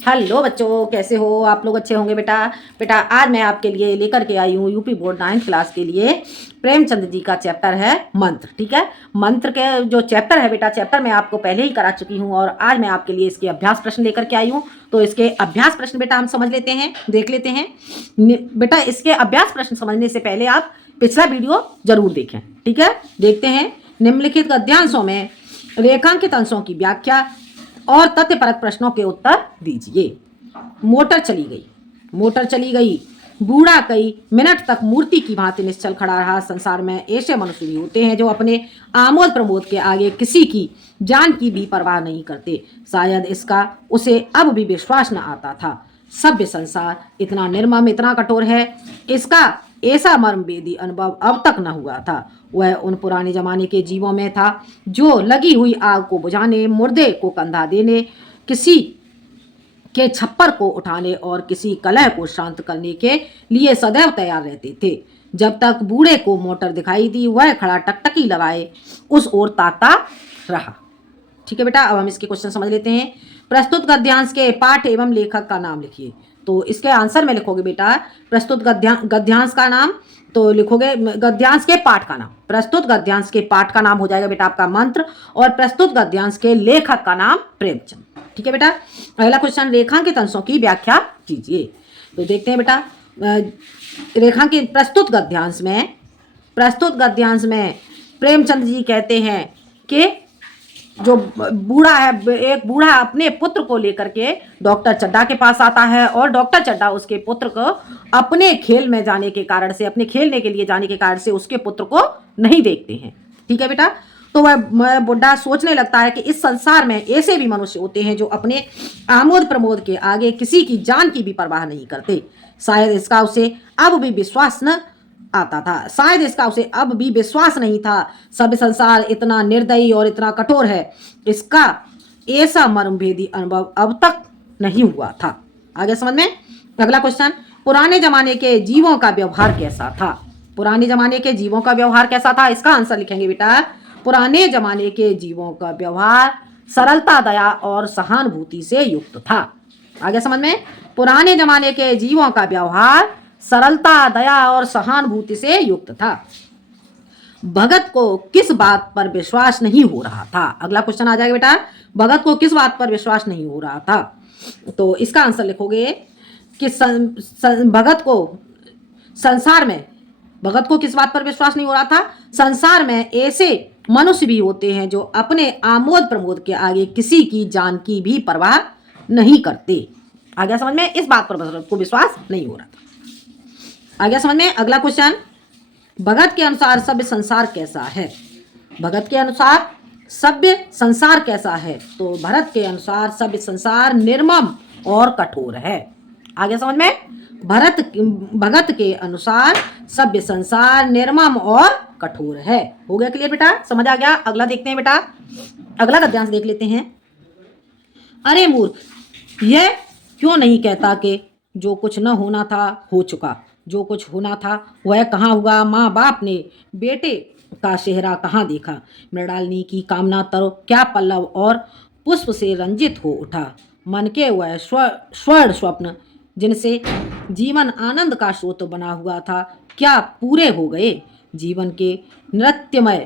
Hello बच्चों, कैसे हो आप लोग? अच्छे होंगे बेटा। बेटा आज मैं आपके लिए लेकर के आई हूँ यूपी बोर्ड 9th क्लास के लिए प्रेमचंद जी का चैप्टर है मंत्र। ठीक है, मंत्र के जो चैप्टर है बेटा, चैप्टर मैं आपको पहले ही करा चुकी हूँ और आज मैं आपके लिए इसके अभ्यास प्रश्न लेकर के आई हूँ। तो इसके अभ्यास प्रश्न बेटा हम समझ लेते हैं, देख लेते हैं। बेटा इसके अभ्यास प्रश्न समझने से पहले आप पिछला वीडियो जरूर देखें। ठीक है, देखते हैं। निम्नलिखित गद्यांशों में रेखांकित अंशों की व्याख्या और तथ्यपरक प्रश्नों के उत्तर दीजिए। मोटर चली गई, मोटर चली गई, बूढ़ा कई मिनट तक मूर्ति की भांति निश्चल खड़ा रहा। संसार में ऐसे मनुष्य भी होते हैं जो अपने आमोद प्रमोद के आगे किसी की जान की भी परवाह नहीं करते। शायद इसका उसे अब भी विश्वास न आता था। सभ्य संसार इतना निर्मम, इतना कठोर है, इसका ऐसा मर्मभेदी अनुभव अब तक न हुआ था। वह उन पुराने जमाने के जीवों में था जो लगी हुई आग को बुझाने, मुर्दे को कंधा देने, किसी के छप्पर को उठाने और किसी कलह को शांत करने के लिए सदैव तैयार रहते थे। जब तक बूढ़े को मोटर दिखाई दी, वह खड़ा टकटकी लगाए उस ओर ताकता रहा। ठीक है बेटा, अब हम इसके क्वेश्चन समझ लेते हैं। प्रस्तुत गद्यांश के पाठ एवं लेखक का नाम लिखिए। तो इसके आंसर में लिखोगे बेटा प्रस्तुत गद्यांश का नाम, तो लिखोगे गद्यांश के पाठ का नाम। प्रस्तुत गद्यांश के पाठ का नाम हो जाएगा बेटा आपका मंत्र, और प्रस्तुत गद्यांश के लेखक का नाम प्रेमचंद। ठीक है बेटा, अगला क्वेश्चन, रेखांकित अंशों की व्याख्या कीजिए। तो देखते हैं बेटा, रेखांकित प्रस्तुत गद्यांश में प्रेमचंद जी कहते हैं कि जो बूढ़ा है, एक बूढ़ा अपने पुत्र को लेकर के डॉक्टर चड्ढा के पास आता है और डॉक्टर चड्ढा उसके पुत्र को अपने खेल में जाने के कारण से, अपने खेलने के लिए जाने के कारण से उसके पुत्र को नहीं देखते हैं। ठीक है बेटा, तो वह बुढ़ा सोचने लगता है कि इस संसार में ऐसे भी मनुष्य होते हैं जो अपने आमोद प्रमोद के आगे किसी की जान की भी परवाह नहीं करते। शायद इसका उसे अब भी विश्वास न आता था, शायद इसका उसे अब भी विश्वास नहीं था। सब संसार इतना निर्दयी और इतना कठोर है, इसका ऐसा मर्मभेदी अनुभव अब तक नहीं हुआ था। आगे समझ में। अगला क्वेश्चन, पुराने जमाने के जीवों का व्यवहार कैसा था? पुराने जमाने के जीवों का व्यवहार कैसा था? इसका आंसर लिखेंगे बेटा, पुराने जमाने के जीवों का व्यवहार सरलता, दया और सहानुभूति से युक्त था। आगे समझ में। पुराने जमाने के जीवों का व्यवहार सरलता, दया और सहानुभूति से युक्त था। भगत को किस बात पर विश्वास नहीं हो रहा था? अगला क्वेश्चन आ जाएगा बेटा, भगत को किस बात पर विश्वास नहीं हो रहा था? तो इसका आंसर लिखोगे कि भगत को संसार में, भगत को किस बात पर विश्वास नहीं हो रहा था? संसार में ऐसे मनुष्य भी होते हैं जो अपने आमोद प्रमोद के आगे किसी की जान की भी परवाह नहीं करते। आगे समझ में, इस बात पर भगत को विश्वास नहीं हो रहा था। आगे समझ में। अगला क्वेश्चन, भगत के अनुसार सभ्य संसार कैसा है? भगत के अनुसार सभ्य संसार कैसा है? तो भरत के अनुसार सभ्य संसार निर्मम और कठोर है। आगे समझ में। भगत के अनुसार सभ्य संसार निर्मम और कठोर है। हो गया क्लियर बेटा, समझ आ गया? अगला देखते हैं बेटा, अगला गद्यांश देख लेते हैं। अरे मूर्ख, यह क्यों नहीं कहता कि जो कुछ न होना था हो चुका, जो कुछ होना था वह कहाँ हुआ? माँ बाप ने बेटे का चेहरा कहाँ देखा? मृणालिनी की कामना तर क्या पल्लव और पुष्प से रंजित हो उठा? मन के वह स्वर्ण स्वप्न जिनसे जीवन आनंद का स्रोत बना हुआ था, क्या पूरे हो गए? जीवन के नृत्यमय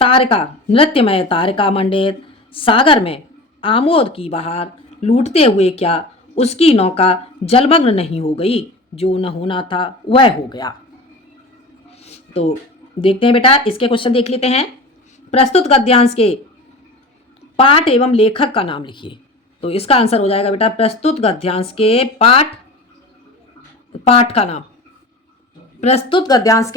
तारका मंडित सागर में आमोद की बहार लूटते हुए क्या उसकी नौका जलमग्न नहीं हो गई? जो न होना था वह हो गया। तो देखते हैं बेटा, इसके क्वेश्चन देख लेते हैं। प्रस्तुत गद्यांश के पाठ एवं लेखक का नाम लिखिए। तो इसका आंसर हो जाएगा बेटा, प्रस्तुत गद्यांश के पाठ का नाम, प्रस्तुत गद्यांश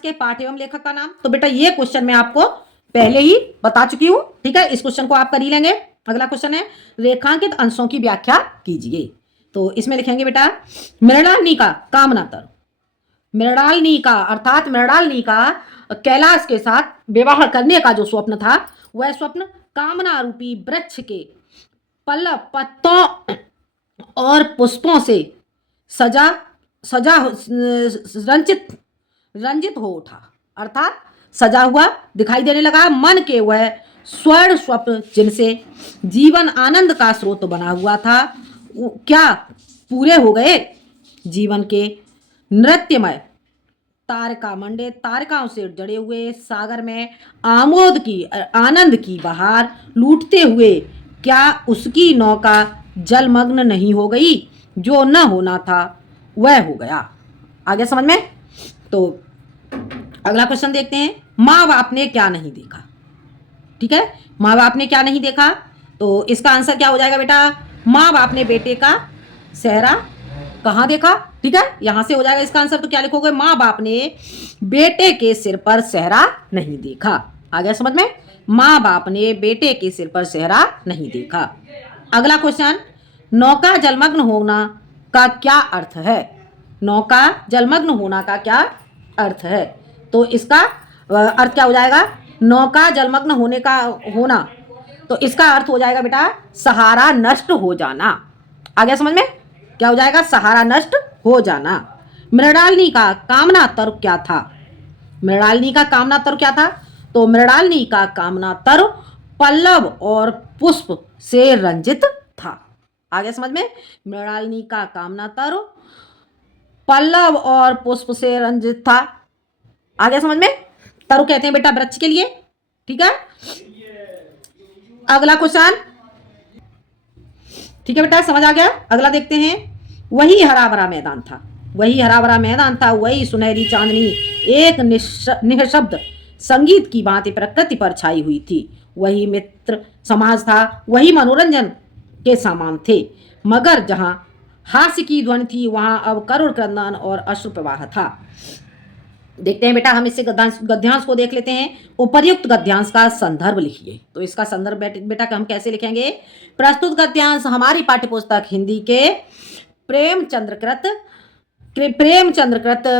के पाठ एवं लेखक का नाम। तो बेटा ये क्वेश्चन मैं आपको पहले ही बता चुकी हूं। ठीक है, इस क्वेश्चन को आप कर ही लेंगे। अगला क्वेश्चन है, रेखांकित अंशों की व्याख्या कीजिए। तो इसमें लिखेंगे बेटा, मृणालिनी का कामनातर, मृणालिनी का अर्थात मृणालिनी का कैलाश के साथ विवाह करने का जो स्वप्न था, वह स्वप्न कामना रूपी वृक्ष के पल्लव, पत्तों और पुष्पों से सजा रंजित हो उठा, अर्थात सजा हुआ दिखाई देने लगा। मन के वह स्वर्ण स्वप्न जिनसे जीवन आनंद का स्रोत बना हुआ था क्या पूरे हो गए? जीवन के नृत्यमय तारका मंडित तारकाओं से जड़े हुए सागर में आनंद की बहार लूटते हुए क्या उसकी नौका जलमग्न नहीं हो गई? जो न होना था वह हो गया। आगे समझ में? तो अगला क्वेश्चन देखते हैं। माँ बाप ने क्या नहीं देखा? ठीक है, माँ बाप ने क्या नहीं देखा? तो इसका आंसर क्या हो जाएगा बेटा? माँ बाप ने बेटे का सेहरा कहाँ देखा? ठीक है, यहां से हो जाएगा इसका आंसर। तो क्या लिखोगे? माँ बाप ने बेटे के सिर पर सेहरा नहीं देखा। आ गया समझ में? माँ बाप ने बेटे के सिर पर सेहरा नहीं देखा। अगला क्वेश्चन, नौका जलमग्न होना का क्या अर्थ है? नौका जलमग्न होना का क्या अर्थ है? तो इसका अर्थ क्या हो जाएगा? नौका जलमग्न होने का होना, तो इसका अर्थ हो जाएगा बेटा सहारा नष्ट हो जाना। आ गया समझ में? क्या हो जाएगा? सहारा नष्ट हो जाना। मृणालिनी का कामना तर्व क्या था? मृणालिनी का कामना तर्व क्या था? तो मृणालिनी का कामना तर्व पल्लव और पुष्प से रंजित था। आ गया समझ में? मृणालिनी का कामना तर्व पल्लव और पुष्प से रंजित था। आ गया समझ में? तरु कहते हैं बेटा वृक्ष के लिए। ठीक है, अगला क्वेश्चन। ठीक है बेटा, समझ आ गया? अगला देखते हैं। वही हरा भरा मैदान था, वही हरा भरा मैदान था, वही सुनहरी चांदनी एक निःशब्द संगीत की भांति प्रकृति पर छाई हुई थी। वही मित्र समाज था, वही मनोरंजन के सामान थे, मगर जहां हास्य की ध्वनि थी वहां अब करुण क्रंदन और अश्रु प्रवाह था। देखते हैं बेटा, हम इससे गद्यांश को देख लेते हैं। उपर्युक्त गद्यांश का संदर्भ लिखिए। तो इसका संदर्भ बेटा हम कैसे लिखेंगे? प्रस्तुत गद्यांश हमारी पाठ्यपुस्तक हिंदी के प्रेमचंद्रकृत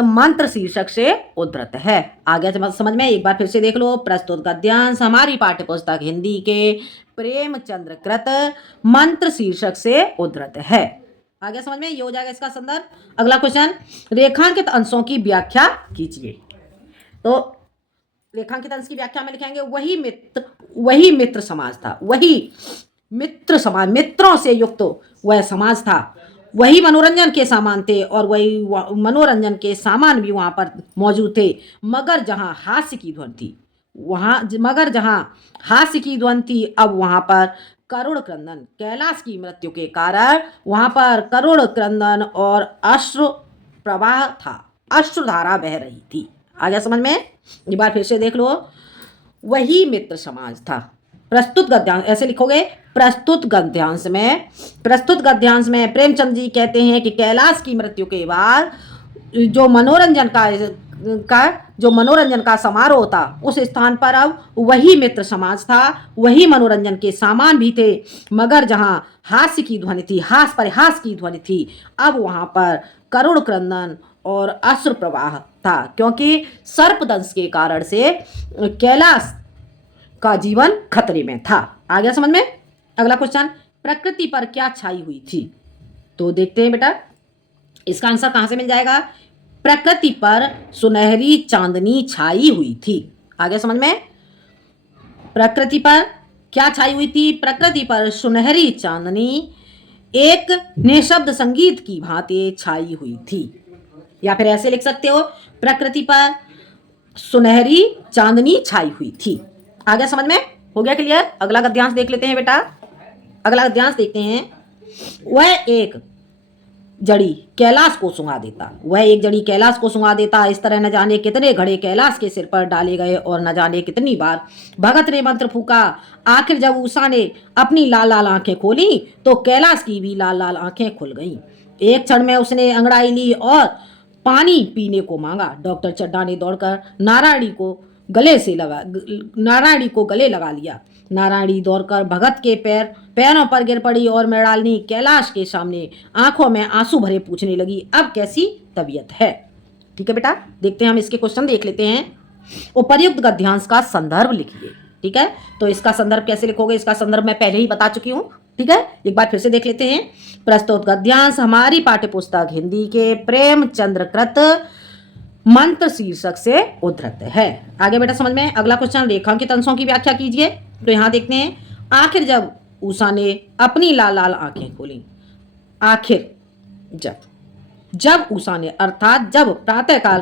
मंत्र शीर्षक से उद्धृत है। आगे समझ में? एक बार फिर से देख लो। प्रस्तुत गद्यांश हमारी पाठ्यपुस्तक हिंदी के प्रेमचंद्रकृत मंत्र शीर्षक से उद्धृत है। आगे समझ में? ये हो जाएगा इसका संदर्भ। अगला क्वेश्चन, रेखांकित अंशों की व्याख्या कीजिए। तो रेखांकित अंश की व्याख्या में लिखेंगे वही मित्र समाज था, वही मित्र समाज, मित्रों से युक्त वह समाज था, वही मनोरंजन के सामान थे और वही मनोरंजन के सामान भी वहां पर मौजूद थे, मगर जहां हास्य की ध्वनि थी अब वहां पर करुण क्रंदन, कैलाश की मृत्यु के कारण वहां पर करुण क्रंदन और अश्रु प्रवाह था, अश्रुधारा बह रही थी। आ गया समझ में? एक बार फिर से देख लो। वही मित्र समाज था। प्रस्तुत गद्यांश ऐसे लिखोगे। प्रस्तुत गद्यांश में प्रेमचंद जी कहते हैं कि कैलाश की मृत्यु के बाद जो मनोरंजन का समारोह था उस स्थान पर अब वही मित्र समाज था, वही मनोरंजन के सामान भी थे, मगर जहां हास्य की ध्वनि थी, परिहास की ध्वनि थी, अब वहां पर करुण क्रंदन और अश्रु प्रवाह था, क्योंकि सर्पदंश के कारण से कैलाश का जीवन खतरे में था। आ गया समझ में? अगला क्वेश्चन, प्रकृति पर क्या छाई हुई थी? तो देखते हैं बेटा इसका आंसर कहां से मिल जाएगा। प्रकृति पर सुनहरी चांदनी छाई हुई थी। आगे समझ में? प्रकृति पर क्या छाई हुई थी? प्रकृति पर सुनहरी चांदनी एक निःशब्द संगीत की भांति छाई हुई थी। या फिर ऐसे लिख सकते हो, प्रकृति पर सुनहरी चांदनी छाई हुई थी। आगे समझ में? हो गया क्लियर? अगला गद्यांश देख लेते हैं बेटा। अगला गद्यांश देखते हैं। वह एक जड़ी कैलाश को सुंघा देता, इस तरह न जाने कितने घड़े कैलाश के सिर पर डाले गए और न जाने कितनी बार भगत ने मंत्र फूका। आखिर जब उषा ने अपनी लाल लाल आंखें खोली तो कैलाश की भी लाल लाल आंखें खुल गईं। एक क्षण में उसने अंगड़ाई ली और पानी पीने को मांगा। डॉक्टर चड्ढा ने दौड़कर नारायणी को गले लगा लिया। नारायणी दौड़कर भगत के पैरों पर गिर पड़ी और मृणालिनी कैलाश के सामने आंखों में आंसू भरे पूछने लगी, अब कैसी तबीयत है? ठीक है बेटा, देखते हैं हम इसके क्वेश्चन देख लेते हैं। उपर्युक्त गद्यांश का संदर्भ लिखिए। ठीक है, तो इसका संदर्भ कैसे लिखोगे? इसका संदर्भ मैं पहले ही बता चुकी हूँ। ठीक है, एक बार फिर से देख लेते हैं। प्रस्तुत गद्यांश हमारी पाठ्यपुस्तक हिंदी के प्रेमचंद्रकृत मंत्र शीर्षक से उद्धृत है। आगे बेटा समझ में? अगला क्वेश्चन, रेखांकित अंशों की व्याख्या कीजिए। तो यहाँ देखते हैं, आखिर जब उषा ने अपनी लाल लाल आंखें खोली, आखिर जब जब उषा ने अर्थात जब प्रातःकाल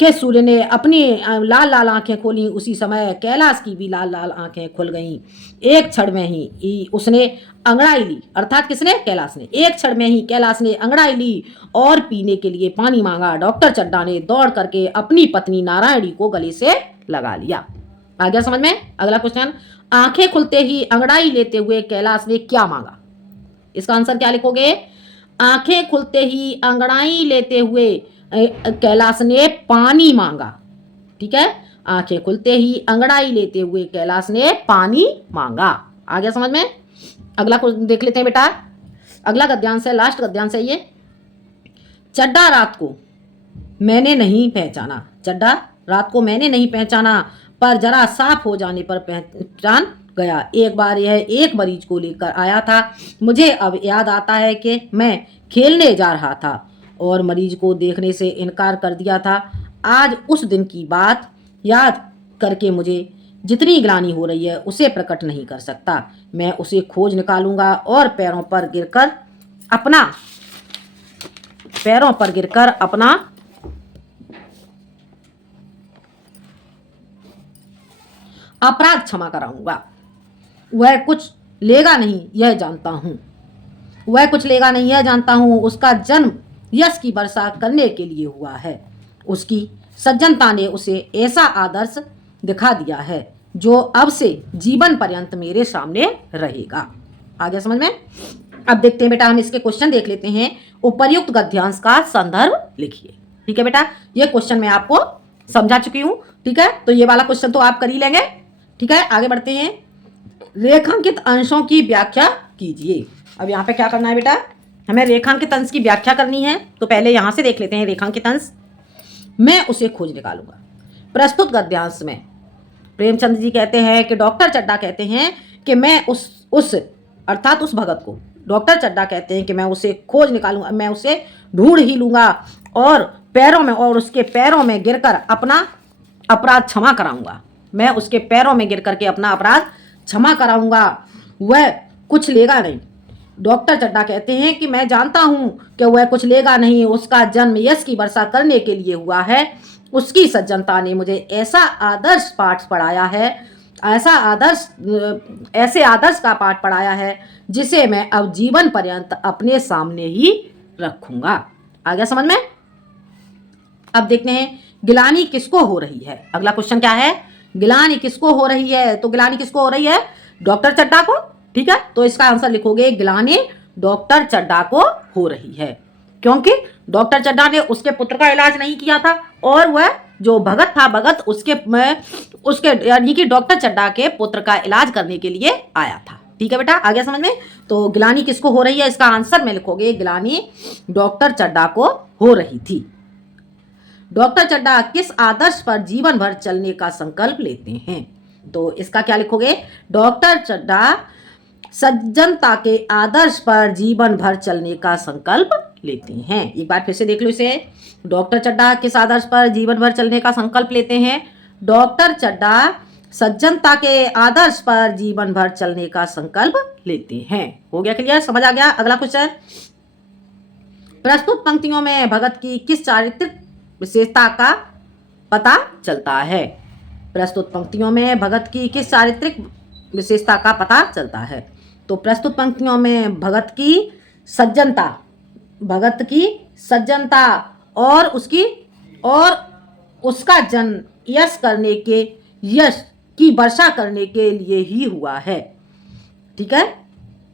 के सूर्य ने अपनी लाल लाल आंखें खोली, उसी समय कैलाश की भी लाल लाल आंखें खुल गईं। एक क्षण में ही उसने अंगड़ाई ली, अर्थात किसने? कैलाश ने। एक क्षण में ही कैलाश ने अंगड़ाई ली और पीने के लिए पानी मांगा। डॉक्टर चड्ढा ने दौड़ करके अपनी पत्नी नारायणी को गले से लगा लिया। आ गया समझ में? अगला क्वेश्चन, आंखें खुलते ही अंगड़ाई लेते हुए कैलाश ने क्या मांगा? इसका आंसर क्या लिखोगे? आंखें खुलते ही अंगड़ाई लेते हुए कैलाश ने पानी मांगा। ठीक है, आंखें खुलते ही अंगड़ाई लेते हुए कैलाश ने पानी मांगा। आ गया समझ में? अगला क्वेश्चन देख लेते हैं बेटा। अगला गद्यांश है, लास्ट गद्यांश है ये। चड्ढा रात को मैंने नहीं पहचाना, चड्ढा रात को मैंने नहीं पहचाना, पर जरा साफ हो जाने पर पहचान गया। एक बार यह एक मरीज को लेकर आया था। मुझे अब याद आता है कि मैं खेलने जा रहा था और मरीज को देखने से इनकार कर दिया था। आज उस दिन की बात याद करके मुझे जितनी ग्लानि हो रही है उसे प्रकट नहीं कर सकता। मैं उसे खोज निकालूंगा और पैरों पर गिरकर अपना अपराध क्षमा कराऊंगा। वह कुछ लेगा नहीं यह जानता हूं। उसका जन्म यश की वर्षा करने के लिए हुआ है। उसकी सज्जनता ने उसे ऐसा आदर्श दिखा दिया है जो अब से जीवन पर्यंत मेरे सामने रहेगा। आ गया समझ में? अब देखते हैं बेटा, हम इसके क्वेश्चन देख लेते हैं। उपर्युक्त गद्यांश का संदर्भ लिखिए। ठीक है बेटा, ये क्वेश्चन मैं आपको समझा चुकी हूं। ठीक है, तो ये वाला क्वेश्चन तो आप कर ही लेंगे। ठीक है, आगे बढ़ते हैं। रेखांकित अंशों की व्याख्या कीजिए। अब यहाँ पे क्या करना है बेटा? हमें रेखांकित अंश की व्याख्या करनी है। तो पहले यहाँ से देख लेते हैं रेखांकित अंश। मैं उसे खोज निकालूंगा। प्रस्तुत गद्यांश में प्रेमचंद जी कहते हैं कि डॉक्टर चड्ढा कहते हैं कि मैं उस अर्थात उस भगत को, डॉक्टर चड्ढा कहते हैं कि मैं उसे खोज निकालूंगा, मैं उसे ढूंढ ही लूंगा और उसके पैरों में गिरकर अपना अपराध क्षमा कराऊंगा। मैं उसके पैरों में गिर करके अपना अपराध क्षमा कराऊंगा। वह कुछ लेगा नहीं। डॉक्टर चड्ढा कहते हैं कि मैं जानता हूं कि वह कुछ लेगा नहीं। उसका जन्म यश की वर्षा करने के लिए हुआ है। उसकी सज्जनता ने मुझे ऐसा आदर्श पाठ पढ़ाया है, ऐसे आदर्श का पाठ पढ़ाया है जिसे मैं अब जीवन पर्यंत अपने सामने ही रखूंगा। आ गया समझ में? अब देखते हैं गिलानी किसको हो रही है। अगला क्वेश्चन क्या है? गिलानी किसको हो रही है? तो गिलानी किसको हो रही है? डॉक्टर चड्ढा को। ठीक है, तो इसका आंसर लिखोगे गिलानी डॉक्टर चड्ढा को हो रही है, क्योंकि डॉक्टर चड्ढा ने उसके पुत्र का इलाज नहीं किया था और वह जो भगत था, भगत उसके यानी कि डॉक्टर चड्ढा के पुत्र का इलाज करने के लिए आया था। ठीक है बेटा, आ गया समझ में? तो गिलानी किसको हो रही है? इसका आंसर में लिखोगे गिलानी डॉक्टर चड्ढा को हो रही थी। डॉक्टर चड्ढा किस आदर्श पर जीवन भर चलने का संकल्प लेते हैं? तो इसका क्या लिखोगे? डॉक्टर चड्ढा सज्जनता के आदर्श पर जीवन भर चलने का संकल्प लेते हैं। एक बार फिर से देख लो इसे। डॉक्टर चड्ढा किस आदर्श पर जीवन भर चलने का संकल्प लेते हैं? डॉक्टर चड्ढा सज्जनता के आदर्श पर जीवन भर चलने का संकल्प लेते हैं। हो गया क्लियर? समझ आ गया? अगला क्वेश्चन, प्रस्तुत पंक्तियों में भगत की किस चारित्रिक विशेषता का पता चलता है? प्रस्तुत पंक्तियों में भगत की किस चारित्रिक विशेषता का पता चलता है? तो प्रस्तुत पंक्तियों में भगत की सज्जनता और उसका जन्म यश की वर्षा करने के लिए ही हुआ है। ठीक है,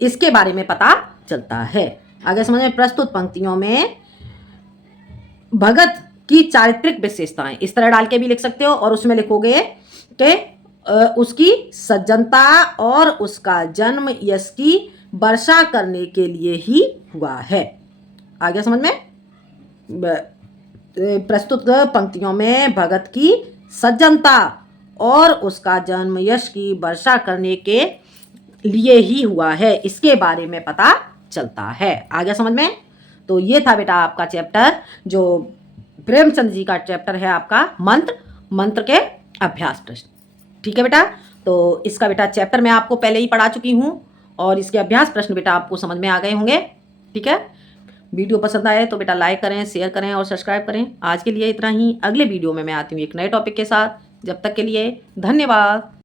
इसके बारे में पता चलता है। आगे समझ में? प्रस्तुत पंक्तियों में भगत की चारित्रिक विशेषताएं, इस तरह डाल के भी लिख सकते हो और उसमें लिखोगे कि उसकी सज्जनता और उसका जन्म यश की वर्षा करने के लिए ही हुआ है। आ गया समझ में? प्रस्तुत पंक्तियों में भगत की सज्जनता और उसका जन्म यश की वर्षा करने के लिए ही हुआ है, इसके बारे में पता चलता है। आ गया समझ में? तो ये था बेटा आपका चैप्टर, जो प्रेमचंद जी का चैप्टर है आपका मंत्र के अभ्यास प्रश्न। ठीक है बेटा, तो इसका बेटा चैप्टर मैं आपको पहले ही पढ़ा चुकी हूँ और इसके अभ्यास प्रश्न बेटा आपको समझ में आ गए होंगे। ठीक है, वीडियो पसंद आए तो बेटा लाइक करें, शेयर करें और सब्सक्राइब करें। आज के लिए इतना ही, अगले वीडियो में मैं आती हूँ एक नए टॉपिक के साथ। जब तक के लिए धन्यवाद।